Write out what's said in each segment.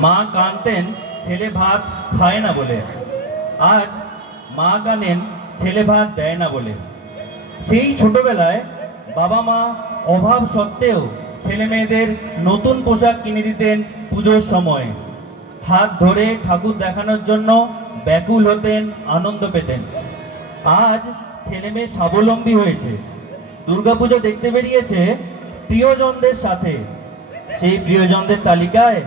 মা কাঁদতেন ছেলে ভাত খায় না বলে, আজ মা কাঁদেন ছেলে ভাত দেয় না বলে। সেই ছোটবেলায় বাবা মা অভাব সত্ত্বেও ছেলে মেয়েদের নতুন পোশাক কিনে দিতেন পুজোর সময়। হাত ধরে ঠাকুর দেখানোর জন্য ব্যাকুল হতেন, আনন্দ পেতেন। আজ ছেলে মেয়ে স্বাবলম্বী হয়েছে, দুর্গাপুজো দেখতে বেরিয়েছে প্রিয়জনদের সাথে। সেই প্রিয়জনদের তালিকায়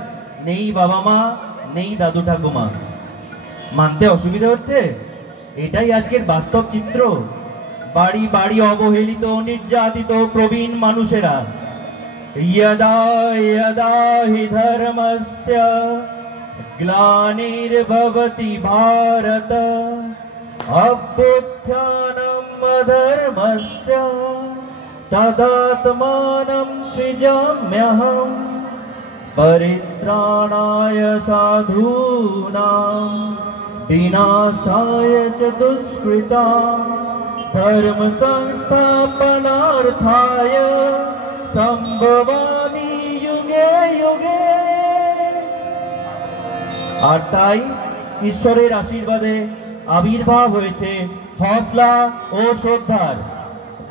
নেই বাবা মা, নেই দাদু ঠাকুমা। মানতে অসুবিধা হচ্ছে? এটাই আজকের বাস্তব চিত্র। বাড়ি বাড়ি অবহেলিত, নির্যাতিত প্রবীণ মানুষেরা। यदा यदा हि धर्मस्य ग्लानिर्भवति भारत अभ्युत्थानम् अधर्मस्य तदात्मानं सृजाम्यहम् परित्राणाय साधूनां विनाशाय च दुष्कृतां धर्म संस्थापनार्थाय সম্ভবামি যুগে যুগে। আর তাই ঈশ্বরের আশীর্বাদে আবির্ভাব হয়েছে হসলা ও শ্রদ্ধার।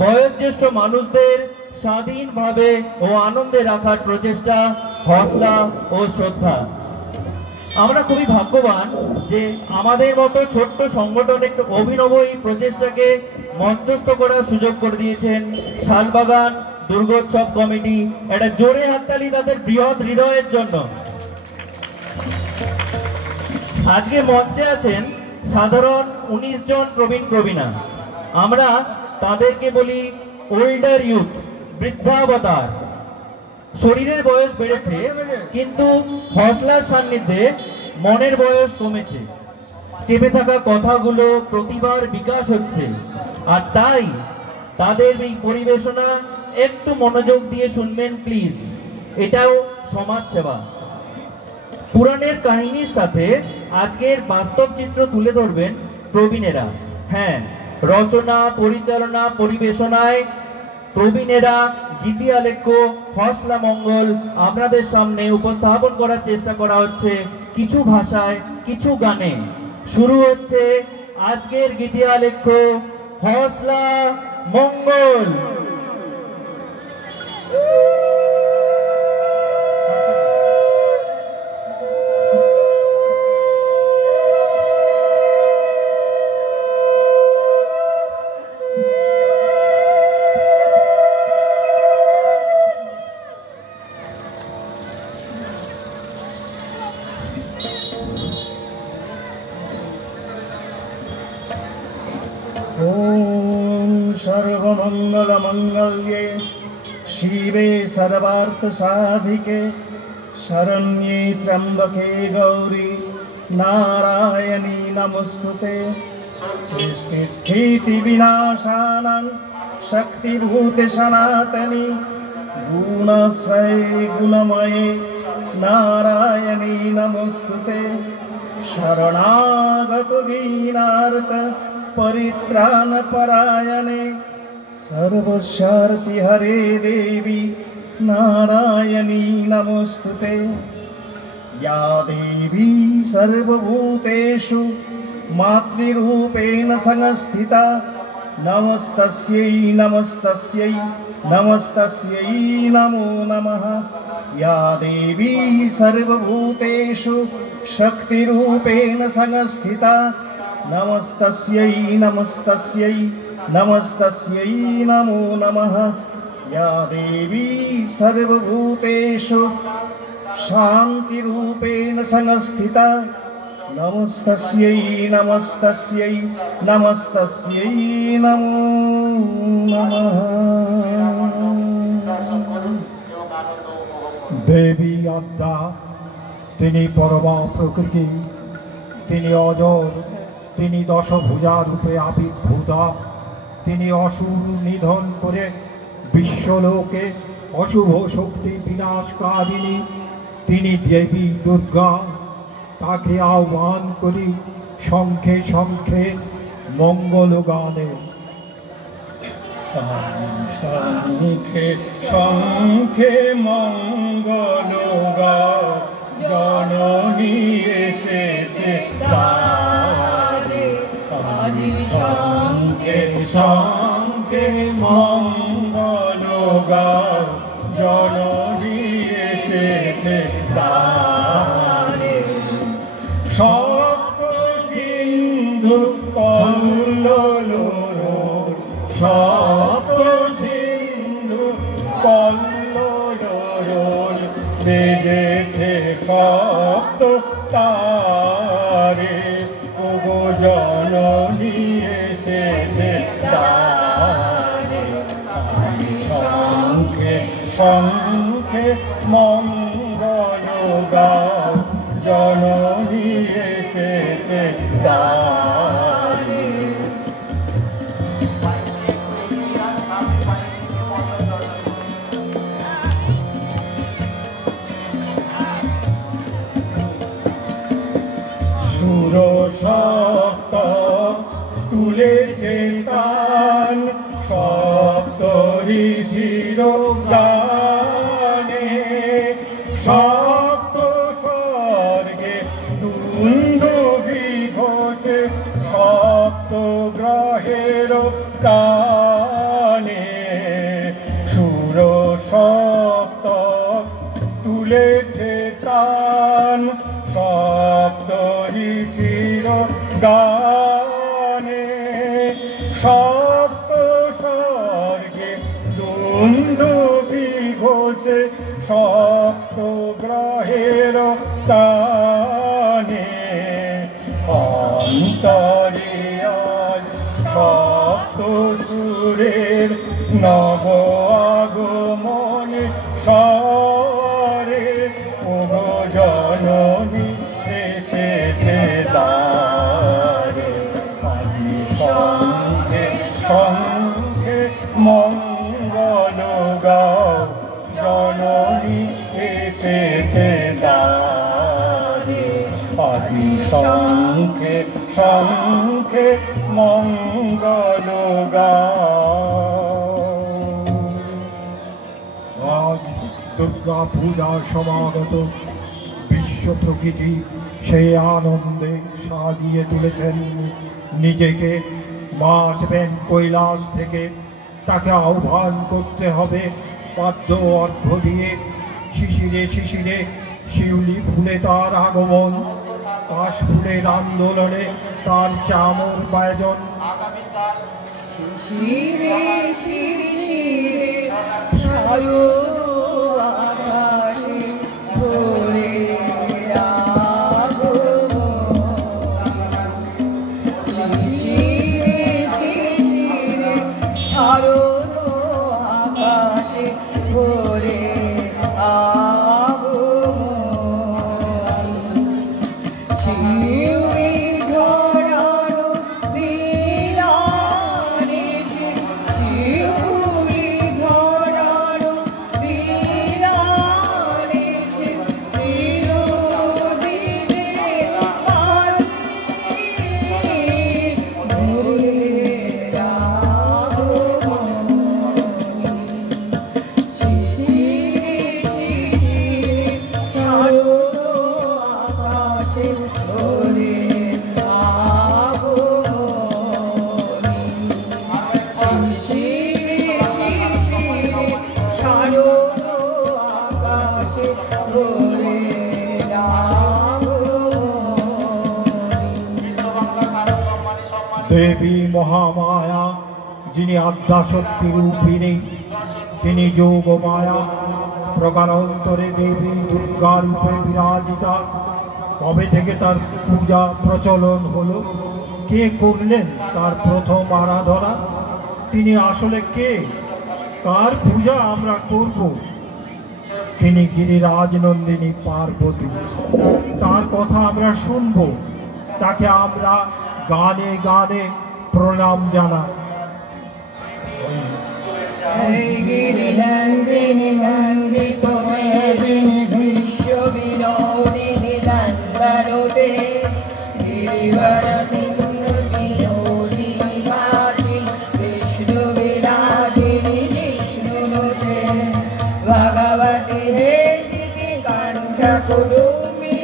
বয়োজ্যেষ্ঠ মানুষদের স্বাধীনভাবে ও আনন্দে রাখার প্রচেষ্টা হসলা ও শ্রদ্ধা। আমরা খুবই ভাগ্যবান যে আমাদের মতো ছোট্ট সংগঠন একটু অভিনব এই প্রচেষ্টাকে মঞ্চস্থ করার সুযোগ করে দিয়েছেন শালবাগান দুর্গোৎসব কমিটি। একটা জোরে হাততালি তাদের বৃহৎ হৃদয়ের জন্য। আজকে মঞ্চে আছেন সাধারণ 19 জন প্রবীণ প্রবীণা। আমরা তাদেরকে বলি ওল্ডার ইউথ, বৃদ্ধাবতার। শরীরের বয়স বেড়েছে, কিন্তু হসলার সান্নিধ্যে মনের বয়স কমেছে। চেপে থাকা কথাগুলো প্রতিবার বিকাশ হচ্ছে। আর তাই তাদের এই পরিবেশনা একটু মনোযোগ দিয়ে শুনবেন প্লিজ। এটাও সমাজ সেবা। পুরাণের কাহিনীর সাথে আজকের বাস্তব চিত্র তুলে ধরবেন প্রবীণেরা। হ্যাঁ, রচনা, পরিচালনা, পরিবেশনায় প্রবীণেরা গীতি আলেখ্য, হসলা মঙ্গল আপনাদের সামনে উপস্থাপন করার চেষ্টা করা হচ্ছে কিছু ভাষায়, কিছু গানে। শুরু হচ্ছে আজকের গীতি আলেখ্য হসলা মঙ্গল। सर्वमंगलमंगल्ये शिवे सर्वार्थसाधिके शरण्ये त्र्यंबके गौरी नारायणी नमोस्तुते। सृष्टिस्थितिविनाशानां शक्तिभूते सनातनी गुणाश्रये गुणमये नारायणी नमोस्तुते। शरणागत दीनार्थ परित्राण परायणे सर्वस्यार्ति हरे देवी नारायणी नमोस्तुते। या देवी सर्वभूतेषु मातृरूपेण संस्थिता नमस्तस्यै नमस्तस्यै नमस्तस्यै नमो नमः। या देवी सर्वभूतेषु शक्तिरूपेण संस्थिता नमस्तस्यै नमस्तस्यै नमस्तस्यै नमो नमः। या देवी सर्वभूतेषु शान्तिरूपेण संस्थिता नमस्तस्यै नमस्तस्यै नमस्तस्यै नमो नमः। देवी आद्या तिनि परमा प्रकृति, तिनि अजर, तिनि दशभुजा रूपे आविर्भूता। तिनि असुर निधन करे विश्वलोके अशुभ शक्ति विनाशकारिणी। तिनि देवी दुर्गा, ताके आह्वान करी शंखे शंखे मंगल गाने। शंखे शंखे मंगल गान জননী এসেছে দ্বারে, আজি শঙ্খে শঙ্খে মঙ্গল গাও, জননী এসেছে দ্বারে। সপ্ত সিন্ধু কল্লোল, সপ্ত সিন্ধু কল্লোল, বেজেছে সপ্ত তারে, ওগো জননী এসেছে দ্বারে। শঙ্খে শঙ্খে মঙ্গল গাও, জননী এসেছে দ্বারে। সুর সপ্ত তুলেছে তান, সপ্ত ঋষির গানে, সপ্ত স্বর্গে দুন্দুভি ঘোষে, সপ্ত গ্রহের কানে। সুর সপ্ত তুলেছে তান, সপ্ত ঋষির গানে, সপ্ত স্বর্গে দুন্দুভি ঘোষে, সপ্ত গ্রহের কানে। অন্তরে আজ সপ্ত সুরের নব আগমনে স্বরে, ওগো জননী এসেছে দ্বারে। আজি শঙ্খে শঙ্খে মঙ্গল গাও, জননী এসেছে দ্বারে। আজি শঙ্খে শঙ্খে মঙ্গল গাও। আজ দুর্গা পূজা সমাগত বিশ্ব প্রকৃতি সেই আনন্দে সাজিয়ে তুলেছেন নিজেকে। মা আসবেন কৈলাস থেকে, তাকে আহ্বান করতে হবে পাদ্য অর্ঘ দিয়ে। শিশিরে শিশিরে শিউলি ফুলে তার আগমন, কাশ ফুলের আন্দোলনে তার চামর বায়জন। শিশিরে শিশিরে শারদ আকাশে ভোরে আগমন, শিশিরে শিশিরে শারদ আকাশে ভোরে আগমন। শিউলি ঝরানো দিনারে, শিউলি ঝরানো দিনারে, চিরদিনে পারি ভোরের আগমনী। শিশিরে শিশিরে শারদ আকাশে ভোরে আগমনী, শিশিরে শিশিরে শারদ আকাশে ভোরে আগমনী। দেবী মহামায়া যিনি আদ্যাশক্তি রূপিণী, তিনি যোগমায়া প্রকারান্তরে দেবী দুর্গা রূপে বিরাজিতা। কবে থেকে তার পূজা প্রচলন হলো? কে করলেন তার প্রথম আরাধনা? তিনি আসলে কে? কার পূজা আমরা করব? তিনি গিরিরাজ নন্দিনী পার্বতী। তার কথা আমরা শুনব, তাকে আমরা গানে গানে প্রণাম জানাই। গিরিনন্দিনী নন্দিত মেদিনী বিশ্ব বিনোদিনী নন্দনুতে, গিরিবর সিন্ধু শিরোদিনী বাসী বিষ্ণু বিলাসিনী জিষ্ণুনুতে, ভগবতী হে শিতি কণ্ঠ কুলুমি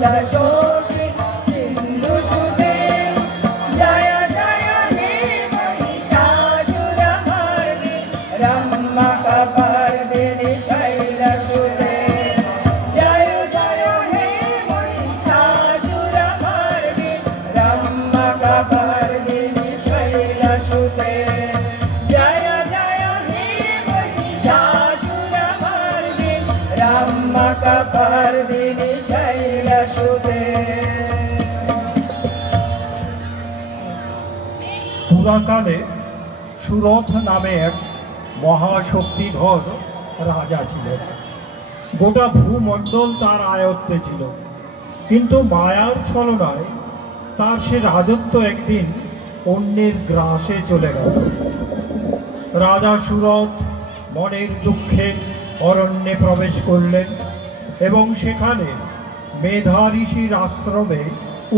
সুতা শোষে সিন্ধু সুতে জয় জয় হে মহিষাসুরমর্দিনী রম্মকपर्दिनी शैलसुते जय जय हे महिषासुरमर्दिनी रम्मकपर्दिनी शैलसुते जय जय हे महिषासुरमर्दिनी रम्मकपर्दिनी शैलसुते। পুরাকালে সুরথ নামে এক মহাশক্তিধর রাজা ছিলেন। গোটা ভূমণ্ডল তার আয়ত্তে ছিল, কিন্তু মায়ার ছলনায় তার সে রাজত্ব একদিন অন্যের গ্রাসে চলে গেল। রাজা সুরথ মনের দুঃখে অরণ্যে প্রবেশ করলেন এবং সেখানে মেধা ঋষির আশ্রমে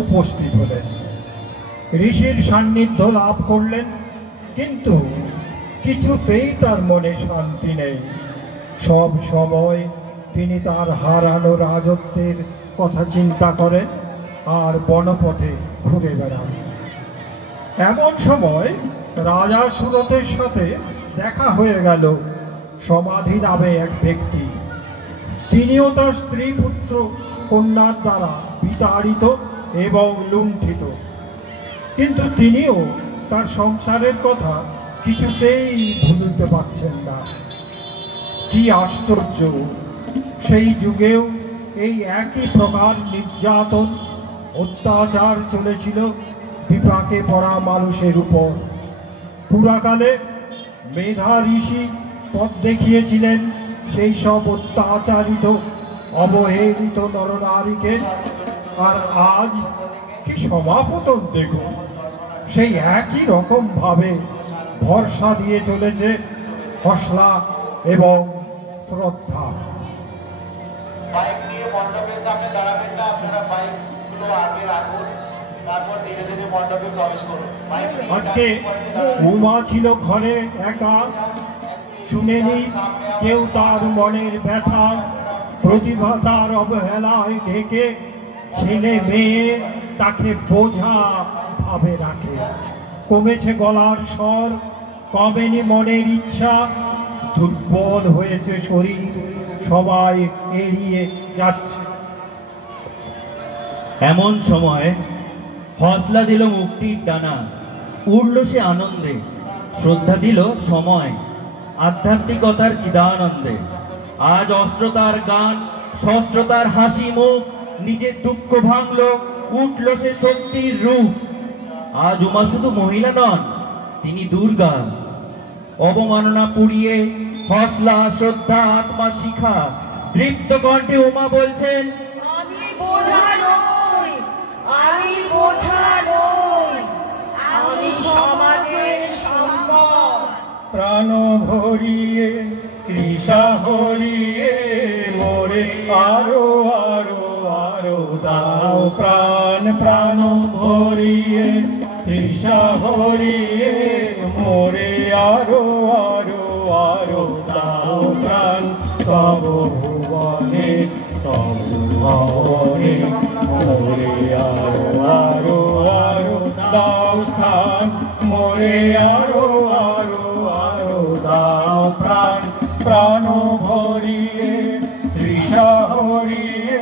উপস্থিত হলেন। ঋষির সান্নিধ্য লাভ করলেন, কিন্তু কিছুতেই তার মনে শান্তি নেই। সব সময় তিনি তার হারানো রাজত্বের কথা চিন্তা করেন আর বনপথে ঘুরে বেড়ান। এমন সময় রাজা সুরথের সাথে দেখা হয়ে গেল সমাধি নামে এক ব্যক্তি। তিনিও তার স্ত্রী পুত্র কন্যার দ্বারা বিতাড়িত এবং লুণ্ঠিত, কিন্তু তিনিও তার সংসারের কথা কিছুতেই ভুলতে পারছেন না। কি আশ্চর্য, সেই যুগেও এই একই প্রকার নির্যাতন অত্যাচার চলেছিল বিপাকে পড়া মানুষের উপর। পুরাকালে মেধা ঋষি পথ দেখিয়েছিলেন সেই সব অত্যাচারিত অবহেলিত নরনারীকে, আর আজ কি সমাপতন দেখুন। সেই একই রকম ভাবে ভরসা দিয়ে চলেছে হসলা এবং শ্রদ্ধা। বাইক নিয়ে মণ্ডপের সামনে দাঁড়াবেন না, আপনারা বাইকগুলো আগে রাখুন, তারপর ধীরে ধীরে মণ্ডপে প্রবেশ করুন। আজকে উমা ছিল ঘরে একা, শুনেনি কেউ তার মনের ব্যথা। প্রতিভা তার অবহেলায় ঢেকে ছেলে মেয়ে তাকে বোঝা ভাবে রাখে। কমেছে গলার স্বর, কমেনি মনের ইচ্ছা, দুর্বল হয়েছে শরীর, সবাই এড়িয়ে যাচ্ছে। এমন সময় হসলা দিল মুক্তির ডানা, উড়ল সে আনন্দে। শ্রদ্ধা দিল সময় আধ্যাত্মিকতার চিদানন্দে। আজ অস্ত্রতার গান, শস্ত্রতার হাসি মুখ, নিজের দুঃখ ভাঙল, উঠল সে শক্তির রূপ। আজ উমা শুধু মহিলা নন, তিনি দুর্গা। অবমাননা পুড়িয়ে হসলা শ্রদ্ধা আত্মা শিখা তৃপ্ত কণ্ঠে উমা বলছেন, আমি বোঝা নই, আমি বোঝা নই, আমি সমাজের সম্পদ। প্রাণ ভরিয়ে তৃষা হরিয়ে মোরে আরো আরো আরো দাও প্রাণ। প্রাণ ভরিয়ে তৃষা হরিয়ে মোরে আরো আরো আরো দাও প্রাণ। তব ভুবনে তব ভবনে মোরে আরো আরো আরো দাও স্থান। মোরে আরো আরো আরো দাও প্রাণ। প্রাণ ভরিয়ে তৃষা হরিয়ে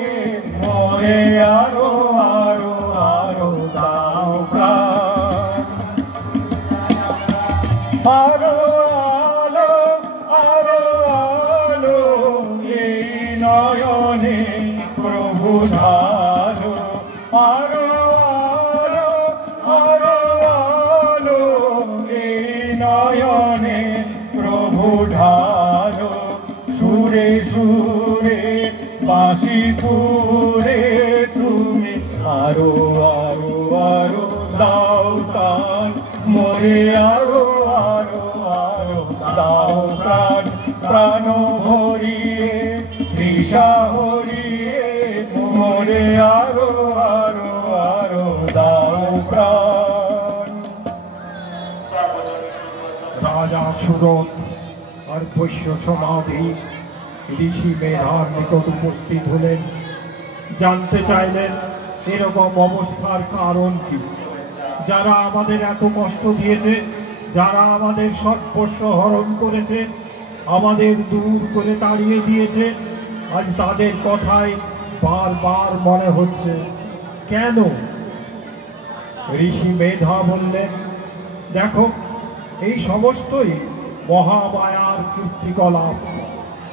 মোরে আরো আরো আরো দাও প্রাণ। আরো আলো আরো আলো এই নয়নে প্রভু ঢালো। আরো আলো আরো আলো এই নয়নে প্রভু ঢালো। সুরে সুরে বাঁশি পুরে তুমি আরো আরো আরো দাও কান। মোরে আরো আরো আরো দাও প্রাণ। প্রাণ ভরিয়ে তৃষা হরিয়ে মোরে আরো আরো আরো দাও প্রাণ। রাজা সুরথ আর বৈশ্য সমাধি ঋষি মেধার নিকট উপস্থিত হলেন। জানতে চাইলেন এরকম অবস্থার কারণ কি। যারা আমাদের এত কষ্ট দিয়েছে, যারা আমাদের সর্বস্ব হরণ করেছে, আমাদের দূর করে তাড়িয়ে দিয়েছে, আজ তাদের কথাই বারবার মনে হচ্ছে। কেন? ঋষি মেধা বললেন, দেখো, এই সমস্তই মহামায়ার কীর্তিকলাপ।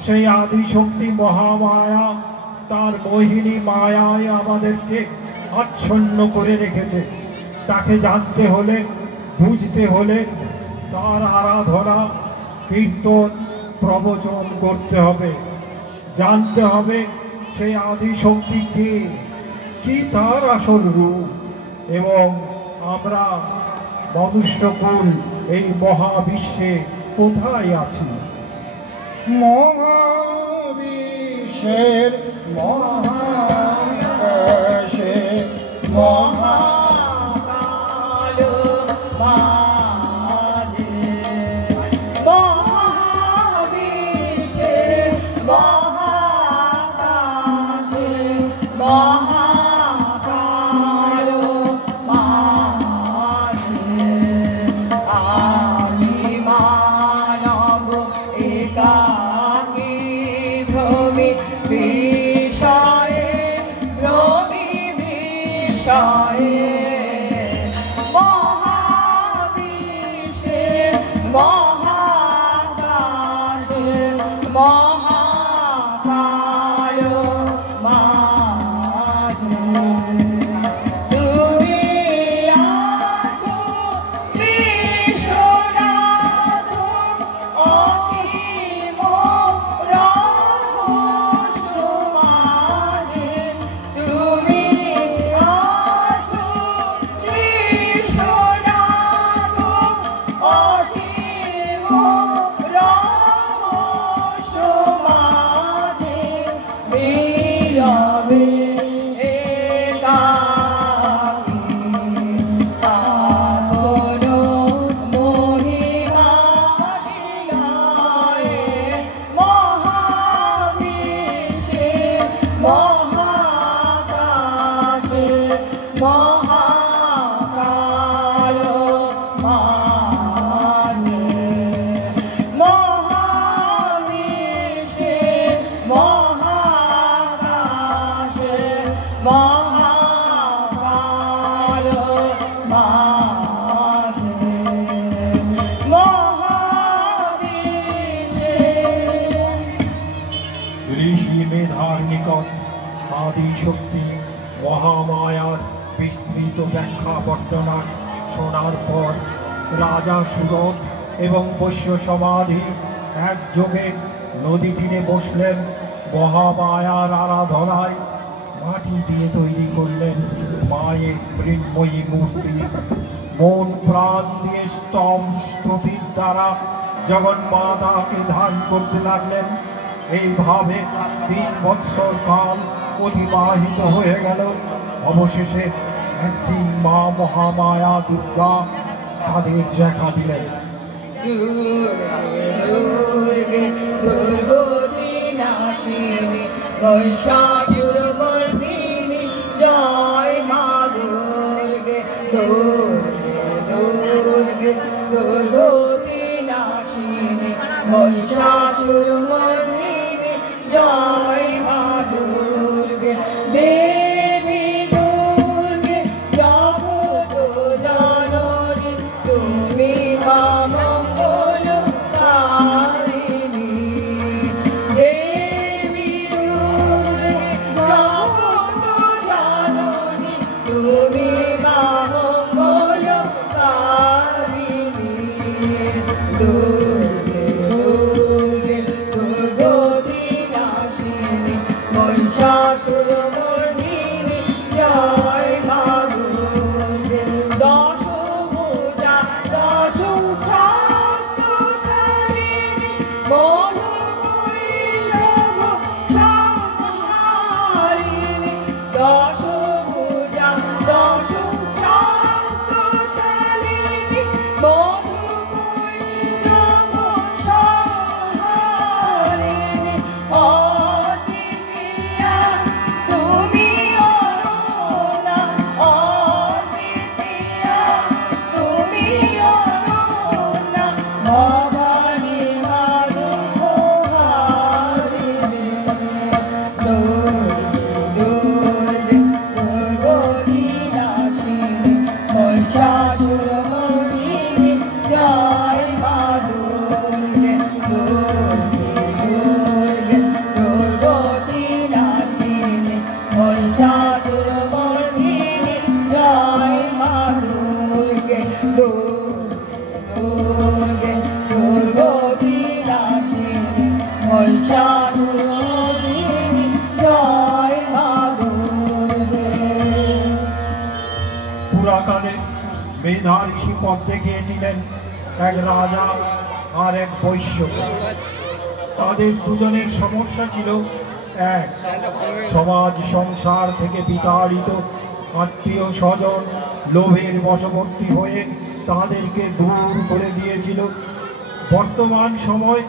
সেই আদিশক্তি মহামায়া তার মোহিনী মায়ায় আমাদেরকে আচ্ছন্ন করে রেখেছে। তাকে জানতে হলে, বুঝতে হলে তার আরাধনা, কীর্তন, প্রবচন করতে হবে। জানতে হবে সেই আদিশক্তি কে, কি তার আসল রূপ, এবং আমরা মনুষ্যকুল এই মহাবিশ্বে কোথায় আছি। মহাবিশ্বের মহাকাশে মহাকাল মাঝে মহাবিশ্বের মহাকাশে মহাকাল মাঝে আমি মানব একাকী ভ্রমি বিষয়ে মহাবিশ্বের মহাকাশে মহাকাল মাঝে তুমি আছো বিশ্বনাথ অসীম রহস্য মাঝে। তুমি আছো বিশ্বনাথ অসীম রহস্য মাঝে নীরবে একাকী আপন মহিমা লীলায় মহাবিশ্বে মহাকাশে মহাকাল মাঝে মহাবিশ্বে মহাকাশে মহাকাল মাঝে মহাবিশ্বে। ঋষি মেধার নিকট আদিশক্তি মহামায়ার বিস্তৃত ব্যাখ্যা বর্ণনা শোনার পর রাজা সুরত এবং বৈশ্য সমাধি একযোগে নদী তীরে বসলেন। মহামায়ার আরাধনায় মাটি দিয়ে তৈরি করলেন মায়ের মৃন্ময়ী মূর্তি। মন প্রাণ দিয়ে স্তম স্তুতির দ্বারা জগন্মাতাকে ধ্যান করতে লাগলেন। এইভাবে 3 বৎসর কাল অতিবাহিত হয়ে গেল। অবশেষে একদিন মা মহামায়া দুর্গা তাদের দেখা দিলেন। দুর্গে দুর্গতি নাশিনী মহিষাসুরমর্দিনী জয় মা দুর্গে দুর্গে দুর্গতি নাশিনী মহিষাসুরমর্দিনী জয় মা দুর্গে দেবী দুর্গে জগত জননী তুমি মা মঙ্গলকারিণী। দেবী দুর্গে মেধা ঋষি পথ দেখিয়েছিলেন এক রাজা আর এক বৈশ্যকে। তাদের দুজনের সমস্যা ছিল এক, সমাজ সংসার থেকে বিতাড়িত আত্মীয় স্বজন লোভের বশবর্তী হয়ে তাদেরকে দূর করে দিয়েছিল। বর্তমান সময়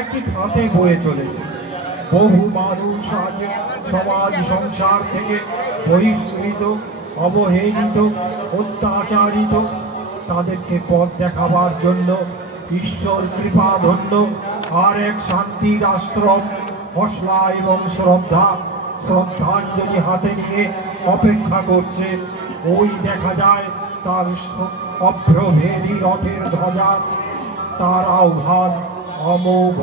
একই খাতে বয়ে চলেছে। বহু মানুষ আজ সমাজ সংসার থেকে বহিষ্কৃত, অবহেলিত, অত্যাচারিত। তাদেরকে পথ দেখাবার জন্য ঈশ্বর কৃপাধন্য আর এক শান্তির আশ্রম হসলা এবং শ্রদ্ধাঞ্জলি হাতে নিয়ে অপেক্ষা করছে। ওই দেখা যায় তার অভ্রভেদী রথের ধ্বজা, তার আহ্বান অমোঘ।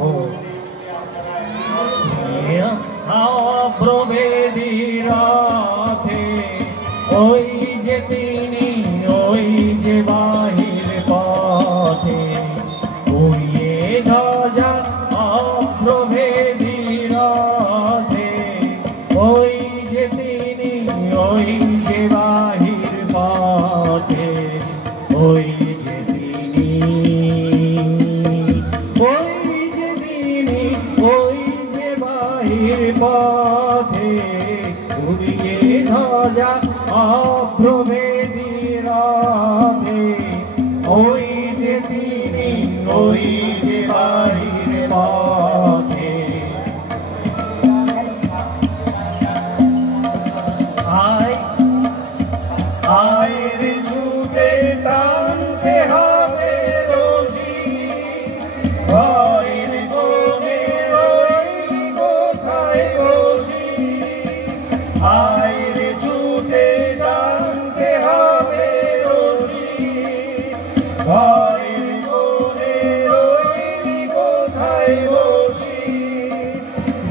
অভ্রভেদী রথে ওই যে তিনি, ওই যে বাহির পথে, ওই ধ্বজা অভ্রভেদী রথে, ওই যে তিনি, ওই যে বাহির পথে, ওই যে তিনি, ওই যে তিনি, ওই যে বাহির পথে, উড়িয়ে ধ্বজা অভ্রভেদী রথে, ওই যে তিনি, ওই যে বাহির পথে। আয় আয় রে ছুটে টানতে হবে রশি, ঘরের কোণে ওই কোথায় বসি। আয় রে ছুটে টানতে হবে রশি, ঘরের কোণে ওই কোথায় বসি।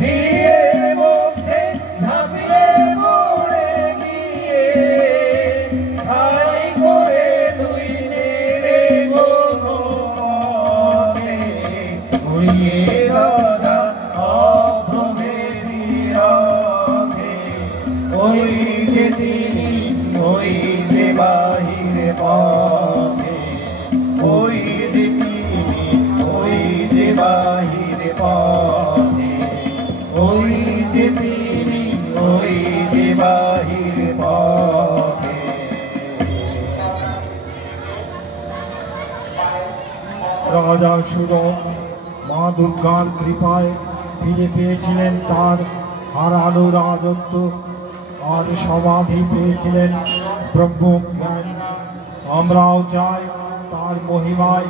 ভিড়ের মধ্যে ঝাঁপিয়ে পড়ে গিয়ে হাই করে দুই নেড়ে কোনো মতে, উড়িয়ে ধ্বজা অভ্রভেদী রথে, ওই যে তিনি, ওই যে বাহির পথে, ওই যে তিনি, ওই যে বাহির পথে, ওই যে তিনি, ওই যে বাহির পথে। রাজা সুরথ মা দুর্গার কৃপায় ফিরে পেয়েছিলেন তার হারানো রাজত্ব, আর সমাধি পেয়েছিলেন ব্রহ্মজ্ঞান। আমরাও চাই তার মহিমায়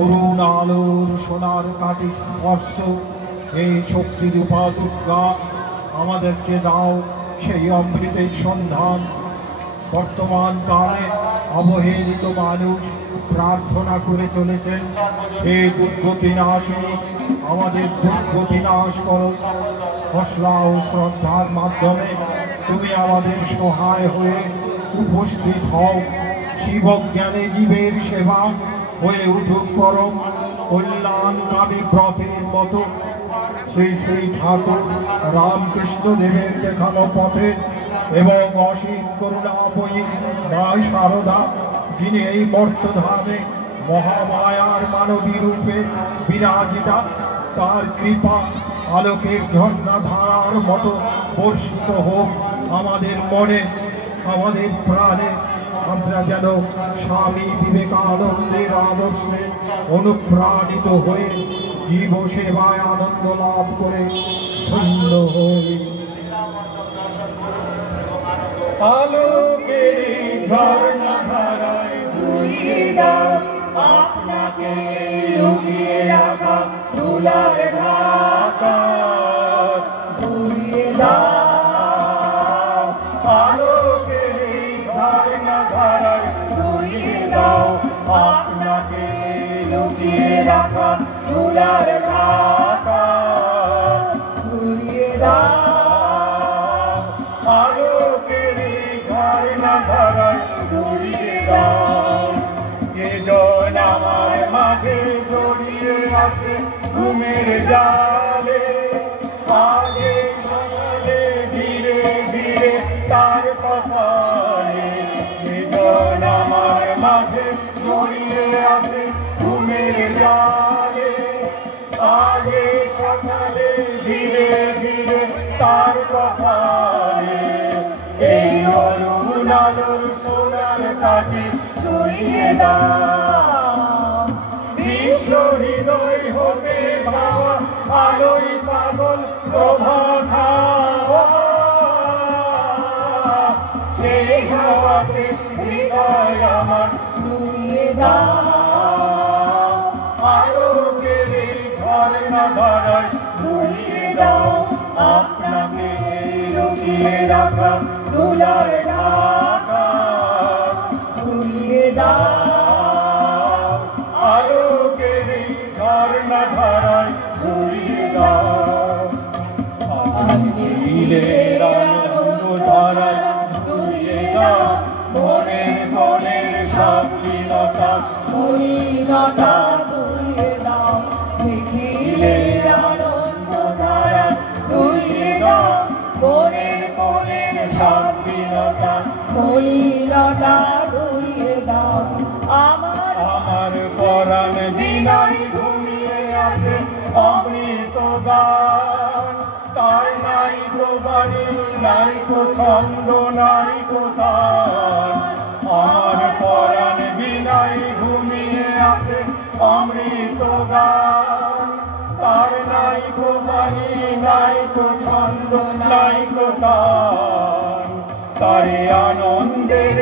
অরুণ আলোর সোনার কাঠির স্পর্শ। এই শক্তিরূপা দুর্গা আমাদেরকে দাও সেই অমৃতের সন্ধান। বর্তমান কালে অবহেলিত মানুষ প্রার্থনা করে চলেছেন, হে দুর্গতি নাশিনী, আমাদের দুর্গতি নাশ করো। হসলা ও শ্রদ্ধার মাধ্যমে তুমি আমাদের সহায় হয়ে উপস্থিত হও। শিবজ্ঞানে জীবের সেবা হয়ে উঠুক পরম কল্যাণকামী ব্রতের মতো। শ্রী শ্রী ঠাকুর রামকৃষ্ণ দেবের দেখানো পথে এবং অসীম করুণাময়ী মা শারদা, যিনি এই মর্তধামে মহামায়ার মানবী রূপে বিরাজিতা, তার কৃপা আলোকের ঝর্ণা ধারার মতো বর্ষিত হোক আমাদের মনে, আমাদের প্রাণে। আমরা যেন স্বামী বিবেকানন্দের আদর্শে অনুপ্রাণিত হয়ে জীব সেবায় আনন্দ লাভ করে ধন্য হই। আলোকের ঝর্ণা ধারায় ধুইয়ে দাও আপনাকে লুকিয়ে রাখা ধুলার ঢাকা, ধুইয়ে দাও আলোকের ঝর্ণা ধারায় ধুইয়ে দাও আপনাকে লুকিয়ে রাখা ধুলার ঢাকা, ধুইয়ে দাও আলোকের ঝর্ণা ধারায় ধুইয়ে দাও। কে জন আমার মাঝে জড়িয়ে আছে ঘুমের জালে, আগে সকালে ধীরে ধীরে তার কপালে। কে জন আলোর সোনার কাঠি ছড়িয়ে দাও বিশ্ব হৃদয় হতে ভাবা আলোই পাগল প্রভাত হাওয়া সেই হাওয়াতে হৃদয় আমার ডুবিয়ে দাও আলোকের এই ঝর্ণা ধারায় ধুইয়ে দাও আপনাকে লুকিয়ে রাখা দুলার ঢাকা ধুইয়ে দাও আলোকের এই ঝর্ণা ধারায় ধুইয়ে দাও নীলের আনন্দ ধারায় ধুইয়ে দাও মনের মনের স্বাধীনতা মলিনতা ধুইয়ে দাও নিখিলের আনন্দ ধারা ধুইয়ে দাও মনের মনের স্বাধীনতা মলিনতা ধুইয়ে দাও আমার আমার পরাণ বিনাই ঘুমিয়ে আছে অমৃত গান তার নাই গো বাণী নাই গো ছন্দ নাই গো তান আমার পরাণ বিনাই ঘুমিয়ে আছে অমৃত গান তার নাই গো বাণী নাই গো ছন্দ নাই গো তান তারে আনন্দের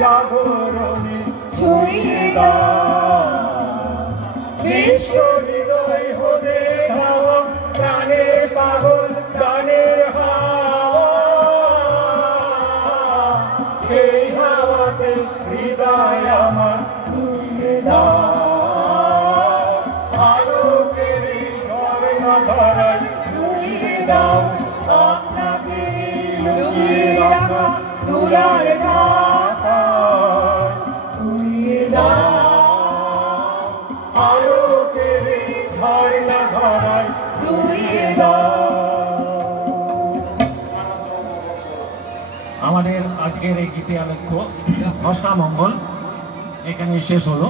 জাগরণে ছুঁয়ে দাও বিশ্ব হৃদয় হতে ধাওয়া প্রাণে পাগল গানের হাওয়া সেই হাওয়াতে হৃদয় আমার ছুঁয়ে দাও আলোকের ঝর্ণা ধারায় ছুঁয়ে দাও আপনাকে লুকিয়ে রাখা দুলার ঢাকা ধুইয়ে দাও আলোকের ঝর্ণা ধারায় ধুইয়ে দাও। আমাদের আজকের এই গীতি আলোচ্য অষ্টামঙ্গল এখানে শেষ হলো।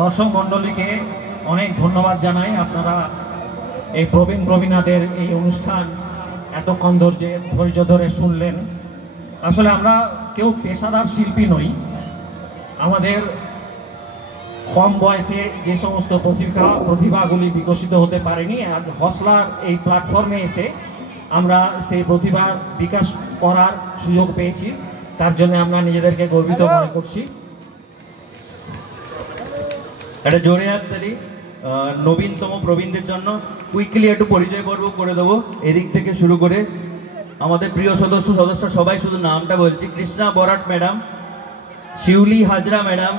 দর্শক মণ্ডলীকে অনেক ধন্যবাদ জানাই, আপনারা এই প্রবীণাদের এই অনুষ্ঠান এতক্ষণ ধৈর্য ধরে শুনলেন। আসলে আমরা কেউ পেশাদার শিল্পী নই, আমাদের কম বয়সে যে সমস্ত প্রতিভাগুলি বিকশিত হতে পারেনি, আর হসলার এই প্ল্যাটফর্মে এসে আমরা সেই প্রতিভার বিকাশ করার সুযোগ পেয়েছি, তার জন্য আমরা নিজেদেরকে গর্বিত মনে করছি। একটা জোরে হাততালি নবীনতম প্রবীণদের জন্য। কুইকলি একটু পরিচয় পর্ব করে দেবো, এদিক থেকে শুরু করে আমাদের প্রিয় সদস্য সবাই শুধু নামটা বলছি। Krishna Barat madam, Shiuli Hazra madam,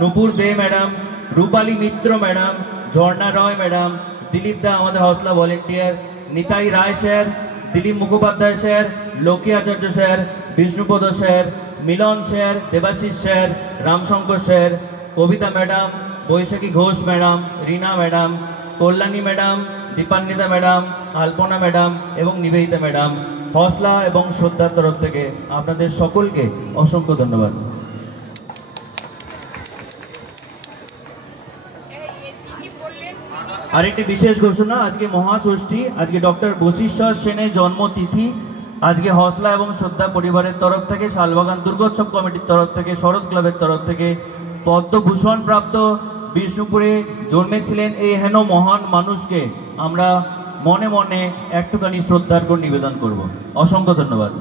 Nupur De madam, Rupali Mitra madam, Jharna Roy madam, Dilip da আমাদের হসলা volunteer, Nitai Ray sir, Dilip Mukhopadhyay sir, Lakshmi Acharya sir, Bishnupada sir, Milan sir, Debashis sir, Ramshankar sir, Kabita madam, Baishakhi Ghosh madam, Rina madam, Kalyani madam, Dipanwita madam, Alpana madam এবং নিবেদিতা ম্যাডাম, হসলা এবং শ্রদ্ধার তরফ থেকে আপনাদের সকলকে অসংখ্য ধন্যবাদ। আরেকটি বিশেষ ঘোষণা, আজকে মহাষষ্ঠী, আজকে ডক্টর বশিষ্ঠর সেনের জন্মতিথি। আজকে হসলা এবং শ্রদ্ধা পরিবারের তরফ থেকে, শালবাগান দুর্গোৎসব কমিটির তরফ থেকে, শরৎ ক্লাবের তরফ থেকে পদ্মভূষণ প্রাপ্ত বিষ্ণুপুরে জন্মেছিলেন এই হেন মহান মানুষকে আমরা মনে মনে একটুখানি শ্রদ্ধার্ঘ্য নিবেদন করব। অসংখ্য ধন্যবাদ।